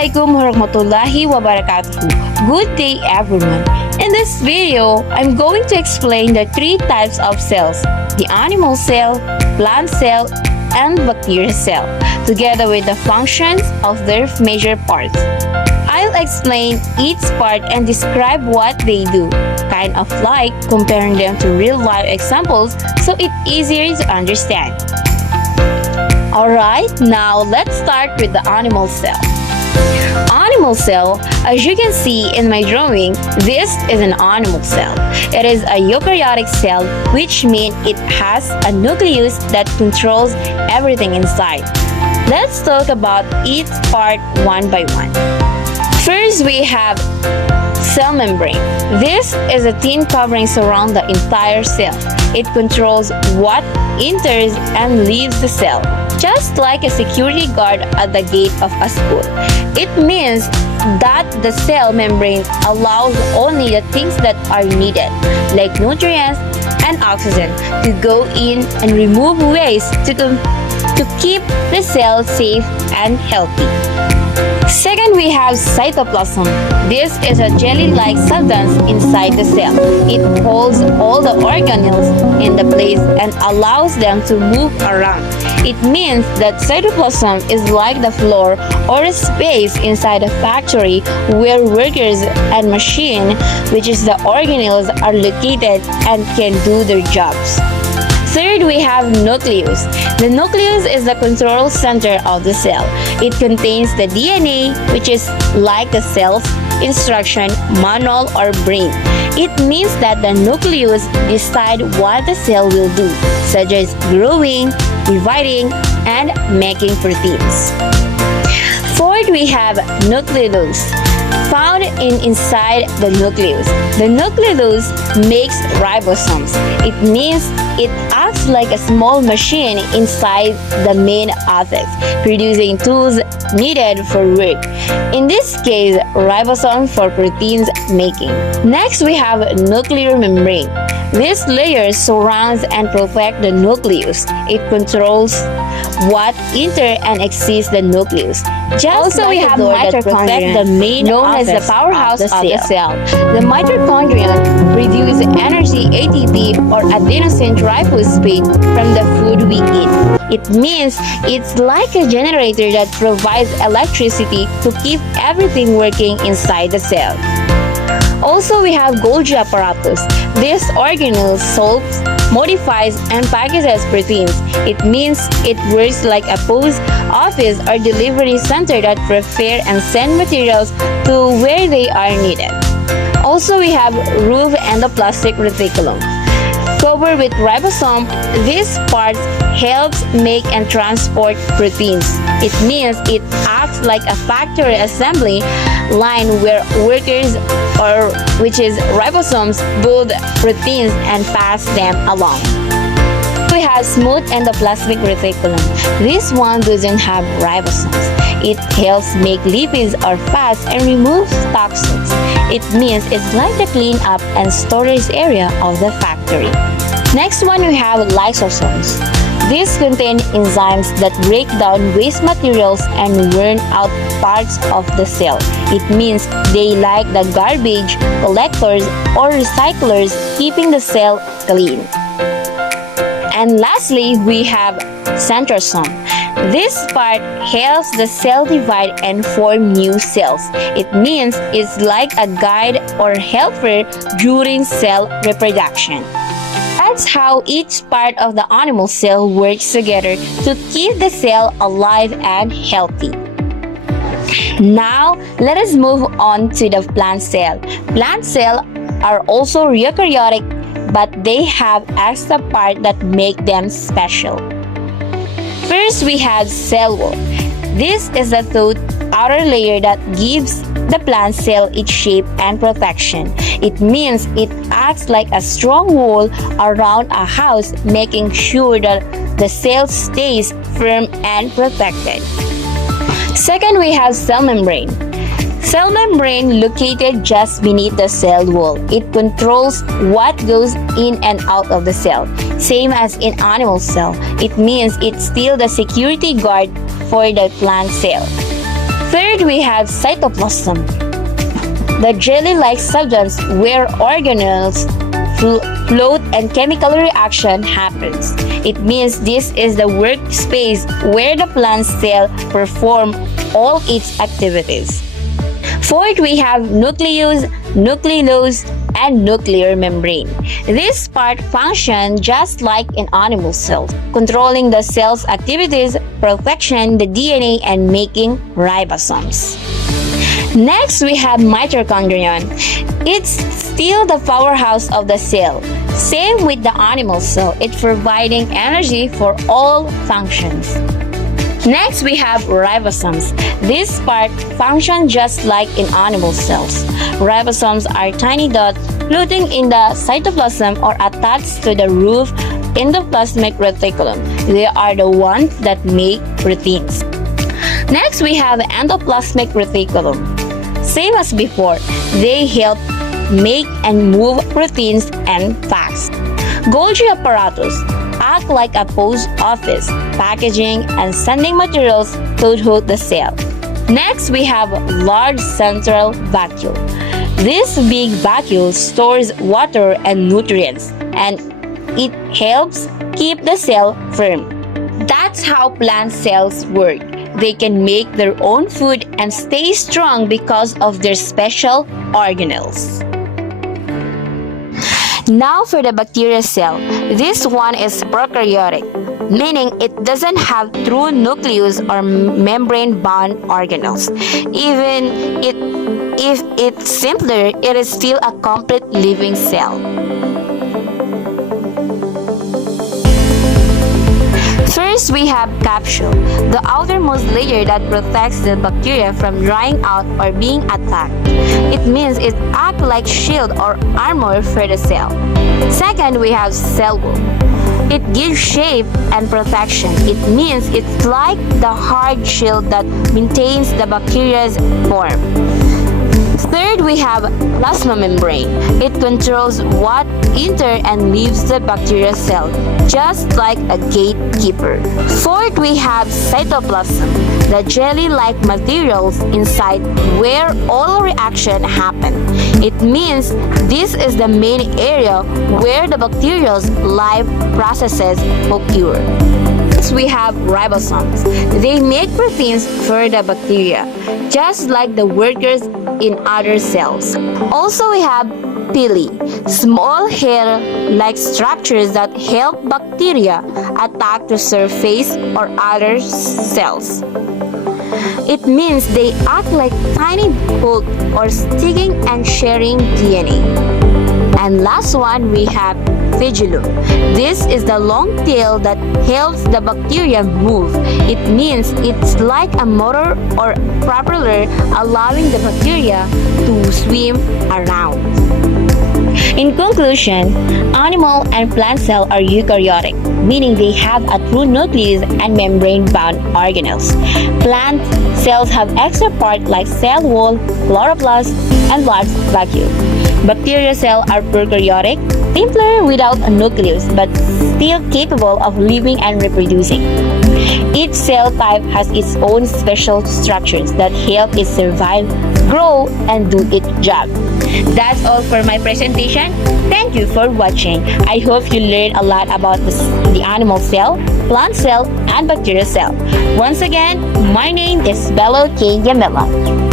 Assalamualaikum warahmatullahi wabarakatuh. Good day everyone. In this video, I'm going to explain the three types of cells: the animal cell, plant cell, and bacterial cell, together with the functions of their major parts. I'll explain each part and describe what they do, kind of like comparing them to real-life examples so it's easier to understand. Alright, now let's start with the animal cell. Animal cell, as you can see in my drawing, this is an animal cell. It is a eukaryotic cell, which means it has a nucleus that controls everything inside. Let's talk about each part one by one. First, we have cell membrane. This is a thin covering surround the entire cell. It controls what enters and leaves the cell, just like a security guard at the gate of a school. It means that the cell membrane allows only the things that are needed, like nutrients and oxygen, to go in and remove waste to keep the cell safe and healthy. Second, we have cytoplasm. This is a jelly-like substance inside the cell. It holds all the organelles in the place and allows them to move around. It means that cytoplasm is like the floor or a space inside a factory where workers and machine, which is the organelles, are located and can do their jobs. Third, we have nucleus. The nucleus is the control center of the cell. It contains the DNA, which is like the cell's instruction manual or brain. It means that the nucleus decides what the cell will do, such as growing, dividing, and making proteins. Fourth, we have nucleolus, found inside the nucleus. The nucleolus makes ribosomes. It means it acts like a small machine inside the main office, producing tools needed for work. In this case, ribosome for proteins making. Next, we have nuclear membrane. This layer surrounds and protects the nucleus. It controls what enter and exits the nucleus. Just Also, like we a have door that protects mitochondria, the main known as the office powerhouse of of the the cell. The mitochondria produce energy ATP or adenosine triphosphate from the food we eat. It means it's like a generator that provides electricity to keep everything working inside the cell. Also, we have Golgi apparatus. This organelle sorts, modifies, and packages proteins. It means it works like a post office or delivery center that prepare and send materials to where they are needed. Also, we have roof endoplasmic reticulum. Covered with ribosome, this part helps make and transport proteins. It means it acts like a factory assembly line where workers, or which is ribosomes, build proteins and pass them along. We have smooth endoplasmic reticulum. This one doesn't have ribosomes. It helps make lipids or fats and removes toxins. It means it's like the cleanup and storage area of the factory. Next one, we have lysosomes. These contain enzymes that break down waste materials and burn out parts of the cell. It means they like the garbage collectors or recyclers, keeping the cell clean. And lastly, we have centrosome. This part helps the cell divide and form new cells. It means it's like a guide or helper during cell reproduction. That's how each part of the animal cell works together to keep the cell alive and healthy. Now, let us move on to the plant cell. Plant cells are also eukaryotic, but they have extra parts that make them special. First, we have cell wall. This is the outer layer that gives the plant cell its shape and protection. It means it acts like a strong wall around a house, making sure that the cell stays firm and protected. Second, we have cell membrane. Cell membrane located just beneath the cell wall. It controls what goes in and out of the cell. Same as in animal cell. It means it's still the security guard for the plant cell. Third, we have cytoplasm, the jelly-like substance where organelles float and chemical reaction happens. It means this is the workspace where the plant cell perform all its activities. Fourth, we have nucleus, nucleolus, and nuclear membrane. This part function just like in animal cells, controlling the cell's activities, protection the DNA, and making ribosomes. Next, we have mitochondrion. It's still the powerhouse of the cell. Same with the animal cell, it's providing energy for all functions. Next, we have ribosomes. This part functions just like in animal cells. Ribosomes are tiny dots floating in the cytoplasm or attached to the roof endoplasmic reticulum. They are the ones that make proteins. Next, we have endoplasmic reticulum. Same as before, they help make and move proteins and fats. Golgi apparatus act like a post office, packaging and sending materials throughout the cell. Next, we have large central vacuole. This big vacuole stores water and nutrients, and it helps keep the cell firm. That's how plant cells work. They can make their own food and stay strong because of their special organelles. Now for the bacteria cell. This one is prokaryotic, meaning it doesn't have true nucleus or membrane-bound organelles. Even if it's simpler, it is still a complete living cell. First, we have capsule, the outermost layer that protects the bacteria from drying out or being attacked. It means it acts like shield or armor for the cell. Second, we have cell wall. It gives shape and protection. It means it's like the hard shield that maintains the bacteria's form. Third, we have plasma membrane. It controls what enters and leaves the bacteria cell, just like a gatekeeper. Fourth, we have cytoplasm, the jelly-like materials inside where all reaction happen. It means this is the main area where the bacteria's life processes occur. Next, we have ribosomes. They make proteins for the bacteria, just like the workers in other cells. Also, we have pili, small hair-like structures that help bacteria attack the surface or other cells. It means they act like tiny hook or sticking and sharing DNA. And last one, we have flagellum. This is the long tail that helps the bacteria move. It means it's like a motor or propeller allowing the bacteria to swim around. In conclusion, animal and plant cells are eukaryotic, meaning they have a true nucleus and membrane-bound organelles. Plant cells have extra parts like cell wall, chloroplast, and large vacuole. Bacteria cells are prokaryotic, simpler without a nucleus, but still capable of living and reproducing. Each cell type has its own special structures that help it survive, grow, and do its job. That's all for my presentation. Thank you for watching. I hope you learned a lot about the animal cell, plant cell, and bacteria cell. Once again, my name is Bello K. Yamela.